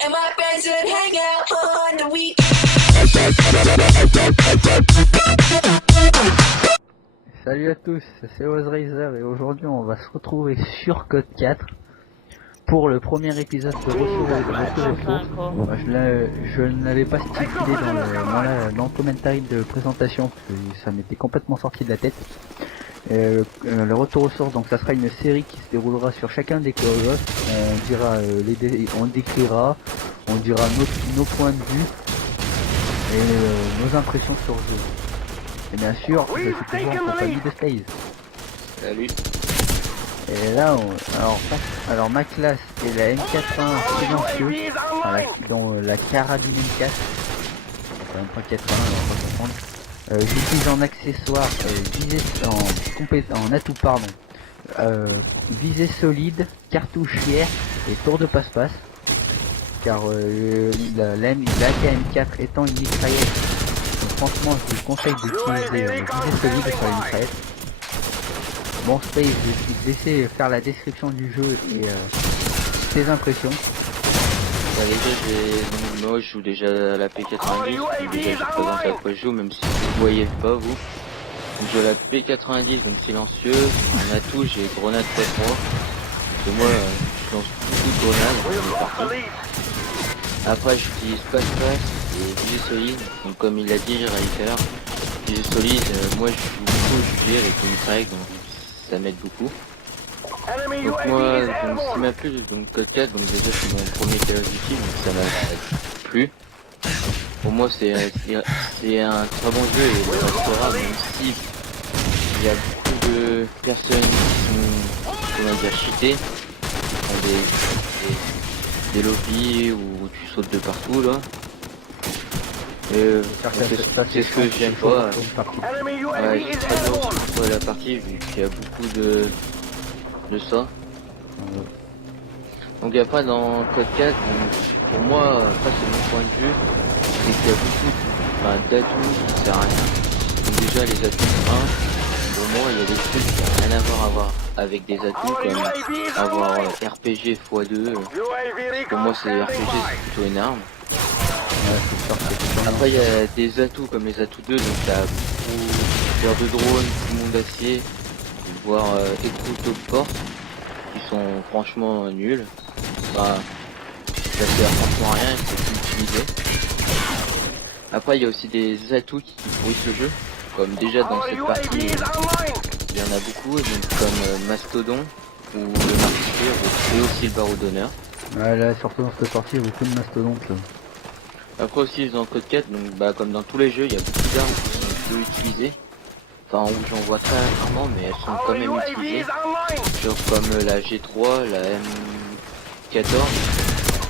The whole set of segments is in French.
and my friends would hang out on the weekend. Salut à tous, c'est OzRaiser et aujourd'hui on va se retrouver sur Code 4 pour le premier épisode de Retour et Faux. Je ne l'avais pas stipulé dans le commentary de présentation parce que ça m'était complètement sorti de la tête. Le retour aux sources, donc ça sera une série qui se déroulera sur chacun des Call of. On décrira, on dira nos points de vue et nos impressions sur le jeu. Et bien sûr, je suis toujours en compagnie de Staze. Salut. Et là, alors ma classe est la M81 silencieux, dans la carabine M4. Enfin, M.81, on va comprendre. J'utilise en accessoire, en atout, visée solide, cartouchière et tour de passe-passe. Car la AK-M4 étant une mitraillette, franchement je vous conseille d'utiliser visée solide sur les mitraillettes. Bon Space, je vais te laisser faire la description du jeu et tes impressions. Bah déjà moi je joue déjà à la P90, donc déjà je présente à quoi je joue même si vous ne voyez pas vous. Donc je joue à la P90 donc silencieuse, en atout j'ai grenade x3. Donc moi je lance beaucoup de grenades partout. Après j'utilise passe-passe et visée solide, donc comme il l'a dit Riker, visée solide, moi je joue beaucoup au gilet avec une mitraille donc ça m'aide beaucoup. Donc moi, donc, ce qui m'a plu, donc Code 4, donc déjà c'est mon premier Call of Duty, donc ça m'a plu. Pour moi c'est un très bon jeu et il restera, même si il y a beaucoup de personnes qui sont, comment dire, cheatées, qui font des lobbies où tu sautes de partout là. C'est ce que j'aime pas. Ouais, c'est très dur sur la partie vu qu'il y a beaucoup de ça. Donc après dans Code 4, pour moi, ça c'est mon point de vue, c'est qu'il y a beaucoup d'atouts qui servent à rien. Donc déjà les atouts 1, pour moi il y a des trucs qui n'ont rien à voir avec des atouts comme avoir RPG x2. Pour moi c'est RPG c'est plutôt une arme. Après il y a des atouts comme les atouts 2, donc t'as beaucoup faire de drones, tout le monde d'acier, voire écrous de porte, qui sont franchement nuls. Bah, ça sert franchement à rien, c'est plus utilisé. Après il y a aussi des atouts qui pourrissent le jeu, comme déjà dans cette partie, il y en a beaucoup, donc comme Mastodon, ou le Martyr, et aussi le Barreau d'honneur. Ouais là surtout dans cette partie il y a beaucoup de mastodontes là. Après aussi dans Code 4, donc comme dans tous les jeux, il y a beaucoup d'armes qui sont peu utilisées. Enfin où j'en vois très rarement mais elles sont quand même utilisées. Genre comme la G3, la M14.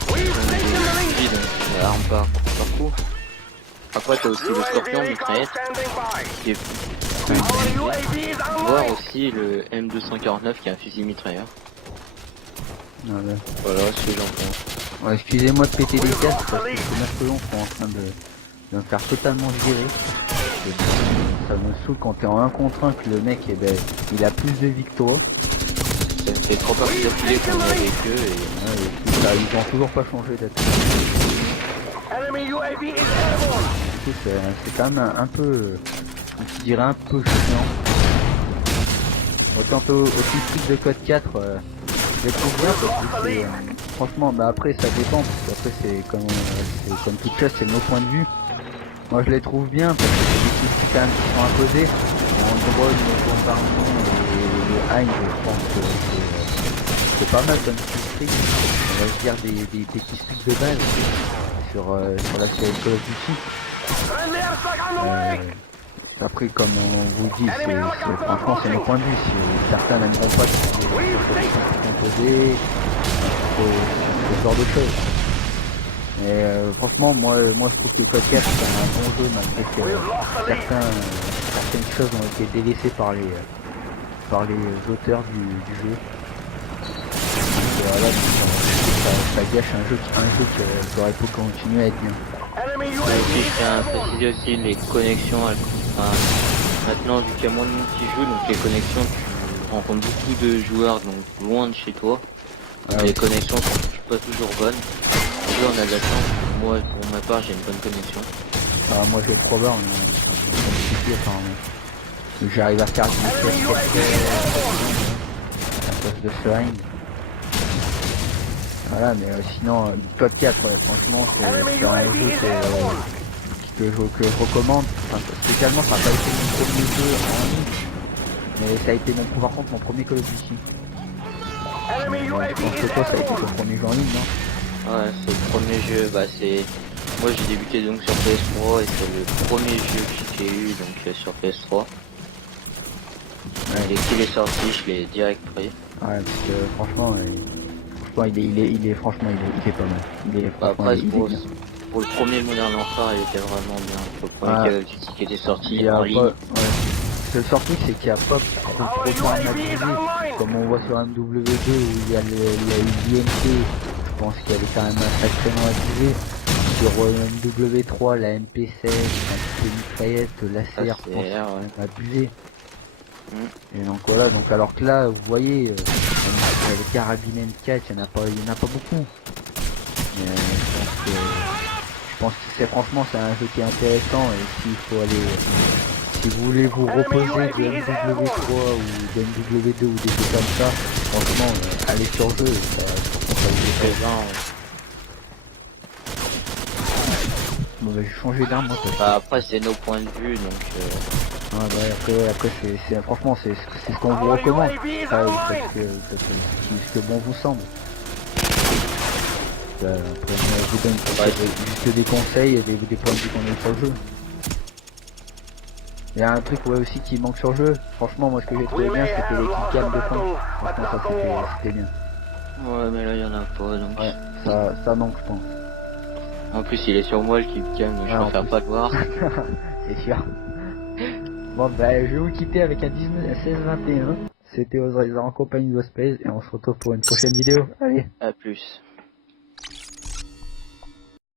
Donc la arme partout. Après t'as aussi le Scorpion mitraillette qui est voire aussi le M249 qui est un fusil mitrailleur. Voilà ce que j'en pense. Ouais, excusez-moi de péter les casques parce que les mastodontes sont en train de me faire totalement virer. Ça me saoule quand t'es en 1 contre 1 que le mec il a plus de victoires. Ça fait 3 parties d'affilée qu'on est avec eux et ils ont toujours pas changé d'être. C'est quand même un peu, je dirais un peu chiant. Quant au type de Code 4, je les trouve bien parce que franchement, après ça dépend parce qu'après c'est comme toute chose, c'est nos points de vue. Moi je les trouve bien parce que c'est des types quand même qui sont imposés. En drone, le bombardement et le Hein, je pense que c'est pas mal comme strict. On va se dire des petits sticks de base sur la série Call of Duty. Après comme on vous dit, franchement c'est nos points de vue. Si certains n'aimeront pas que c'est composé, ce genre de choses. Mais franchement moi je trouve que Code 4 c'est un bon jeu malgré que certaines choses ont été délaissées par les auteurs du jeu. Donc, voilà, ça gâche un jeu qui aurait pu continuer à être bien. je tiens à préciser aussi les connexions. Maintenant vu qu'il y a moins de monde qui joue, donc les connexions tu rencontres beaucoup de joueurs donc loin de chez toi. Ah, Les connexions sont pas toujours bonnes. Nous on a de la chance. Moi pour ma part j'ai une bonne connexion. ah, moi j'ai 3 barres, mais ça me suffit apparemment. Donc, j'arrive à faire du à cause de ce ring. Voilà, mais sinon, Code 4, ouais, franchement, c'est un jeu que je recommande. Enfin, spécialement, ça n'a pas été mon premier jeu en ligne, mais ça a été par contre mon premier Call of Duty. Je pense que toi, ça a été ton premier jeu en ligne, non? Ouais, c'est le premier jeu, bah c'est... Moi j'ai débuté donc sur PS3 et c'est le premier jeu que j'ai eu donc sur PS3. Ouais. Dès qu'il est sorti, je l'ai direct pris. Ouais, parce que franchement, il est franchement, il est pas mal. Il est, Bah, franchement, après, il est pour bien. le premier Modern Warfare, il était vraiment bien. Le premier Ah. Call of Duty qui était sorti Il y a en pas, ligne. ouais. Le truc c'est qu'il n'y a pas trop d'armes à viser, comme on voit sur MW2 où il y a l'IMP, je pense qu'il y avait quand même un sacrément à viser. Sur MW3, la MP16, un petit peu mitraillette, l'ACR, je pense que c'est quand même abusé. Et donc voilà, donc alors que là, vous voyez, les carabines M4, il y en a pas beaucoup. Mais je pense que c'est franchement c'est un jeu qui est intéressant et s'il faut aller, si vous voulez vous reposer de MW3 ou de MW2 ou des jeux comme ça, franchement, allez sur le jeu, ça vous fait bien. Bon bah j'ai changé d'arme moi parce que... Bah, après c'est nos points de vue donc après c'est franchement c'est ce qu'on vous recommande. Après vous faites ce que bon vous semble. Après je vous donne juste des conseils et des points de vue qu'on a sur le jeu. Il y a un truc aussi qui manque sur le jeu. Franchement moi ce que j'ai trouvé bien c'était les kickcams de fin. Franchement ça c'était bien. ouais, mais là il y en a pas donc. Ouais, ça manque je pense. En plus il est sur moi le kickcam donc je préfère pas le voir. C'est sûr. Bon bah je vais vous quitter avec un 16-21. C'était Ozrazer en compagnie d'Ospace et on se retrouve pour une prochaine vidéo. Allez. À plus.